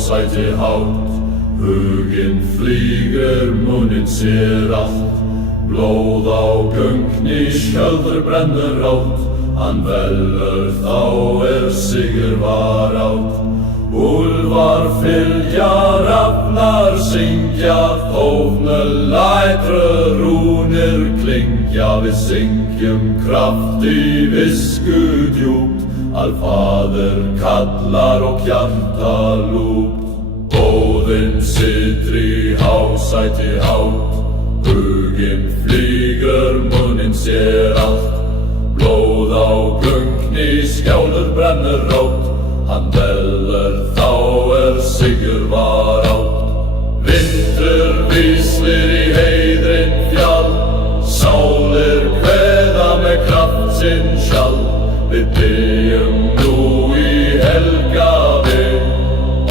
hásæti hátt, huginn flýgur, munninn sér allt. Blóð á göngni, skjöldur brennur rátt, hann velur þá sigur var átt. Úlfar fylgja, rafnar syngja, þófnur lætra, rúnir klingja. Við syngjum kraft í visku djúpt, Alfaðir kallar og hjarta lúpt. Óðinn situr í hásæti hátt, huginn flýgur, munninn sér allt. Blóð á göngni, skjálfur brennur rót, hann velur þá sigur var átt. Vindur víslir í heiðrin fjall, sálir kveða með kraft sinn sjálf. Við byggjum nú í helga veg,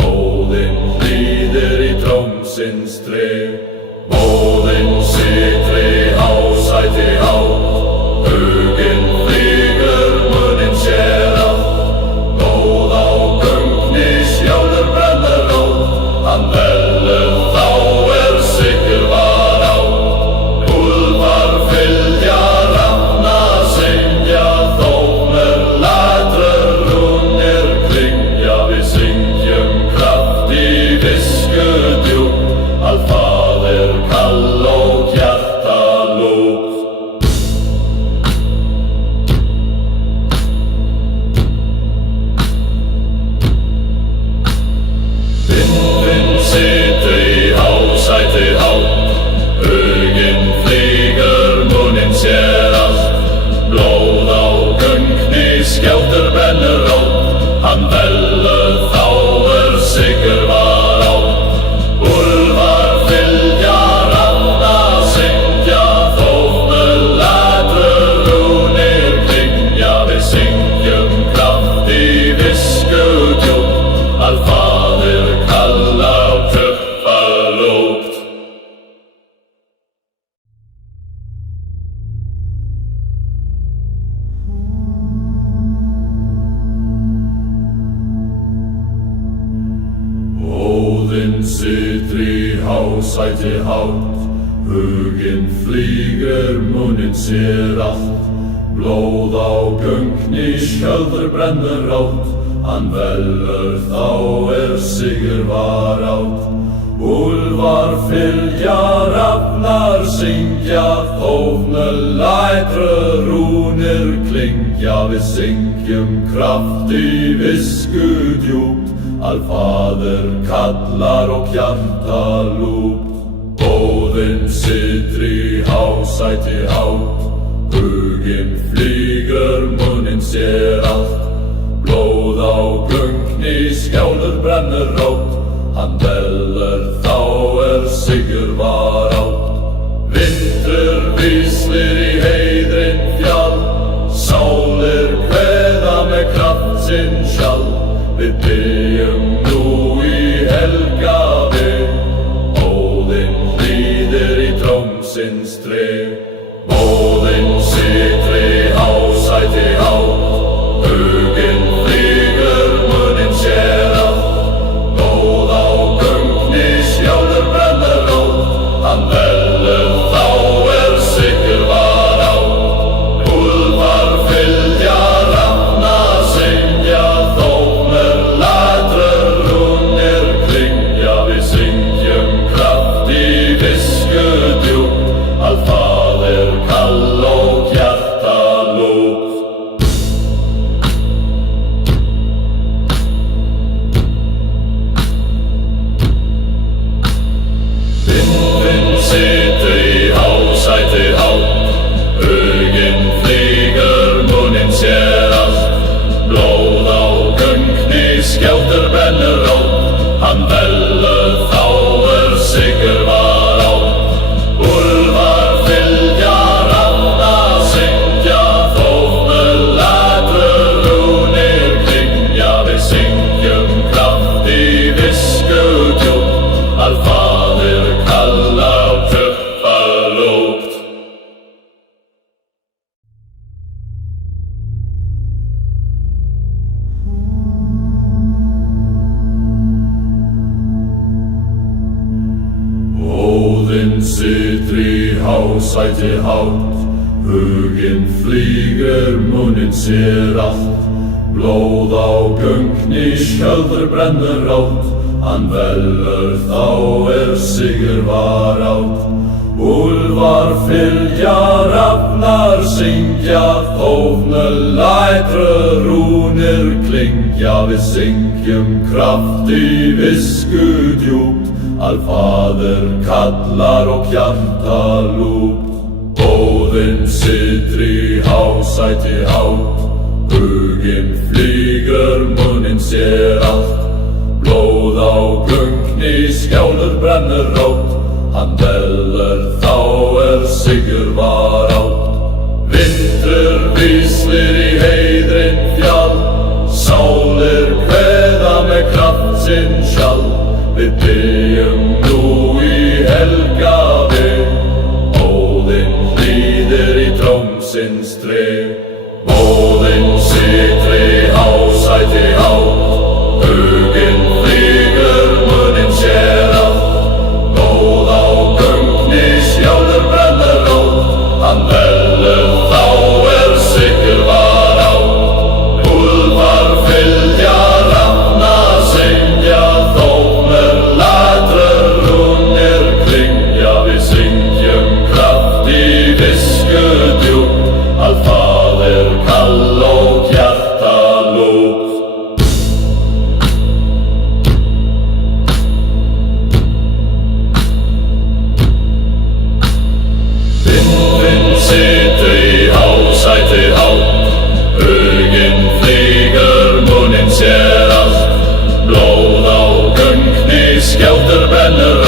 Óðinn hlýðir í trómsins treg. Óðinn situr í hásæti hátt, huginn flýgur, munninn sér allt. Blóð á göngni, skjálfur brennur rót, hann velur þá sigur var átt. Úlfar fylgja, rafnar syngja, þófnur lætra, rúnir klingja. Við syngjum kraft í visku djúpt, Alfaðir kall og hjarta lúpt. Vindurinn situr í hásæti hátt, huginn flýgur, munninn sér allt. Blóð á göngni, skjálftur brennur rót, hann velur þá sigur var átt. Úlfar fylgja, rafnar syngja, þófnur lætra, rúnir klingja. Við syngjum kraft í visku djúpt, Alfaðir kalla og truffa lúpt. Óðinn situr í hásæti hátt, huginn flýgur, munninn sér allt. Blóð á göngni, skjálfur brennur rót, hann velur þá sigur var átt. Úlfar fylgja, rafnar syngja, þófnur lætra, rúnir klingja. Við syngjum kraft í visku djúpt, Alfaðir kallar og hjarta lúpt. Óðinn situr í hásæti hátt, huginn flýgur, munninn sér allt. Blóð á göngni, skjálfur brennur rót, hann velur þá sigur var átt. Vindur víslir í heiðrin fjall, sálir kveða með kraft sinn sjálf. Við byggjum nú í helga veg, Óðinn hlýðir í trómsins treg. Óðinn situr í hásæti hátt, huginn flýgur, munninn sér allt. Blóð á göngni, skjálfur brennur rót, hann velur þá sigur var átt. Úlfar fylgja, rafnar syngja, þófnur lætra, rúnir klingja. Við syngjum kraft í visku djúpt, Alfaðir kall og hjarta lúpt. Vindurinn situr í hásæti hátt, huginn flýgur, munninn sér allt. Blóð á göngni, skjálftur brennur rót, hann velur þá sigur var átt. Úlfar fylgja, rafnar syngja, þófnur lætra, rúnir klingja. Við syngjum kraft í visku djúpt, Alfaðir kalla og truffa lúpt. Óðinn situr í hásæti hátt, huginn flýgur, munninn sér allt. Blóð á göngni, skjöldur brennur rátt, hann velur þá sigur var átt. Úlfar fylgja, hrafnar syngja, þófnulætru rúnir klingja. Við syngjum kraft í visku djúpt, Alfaðir kallar og hjarta lúpt. Óðinn situr í hásæti hátt, huginn flýgur, munninn sér allt. Blóð á göngni, skjálur brennur rótt, hann velur þá sigur var átt. Vindur víslir í heiðrin fjall, sálir kveða með kraft sinn sjálf. Við byggjum nú í helga veg, Óðinn hlýðir í trómsins treg. Óðinn situr í hásæti hátt, huginn flýgur, munninn sér allt. Blóð á göngni, skjálur brennur rótt, hann velur þá sigur var átt. Úlfar fylgja, hrafnar syngja, þófnulætru rúnir klingja. Við syngjum kraft í visku djúpt, Alfaðir kall og hjarta lúpt. Vindurinn situr í hásæti hátt, huginn flýgur, munninn sér allt. Blóð á göngni, skjáldur brennur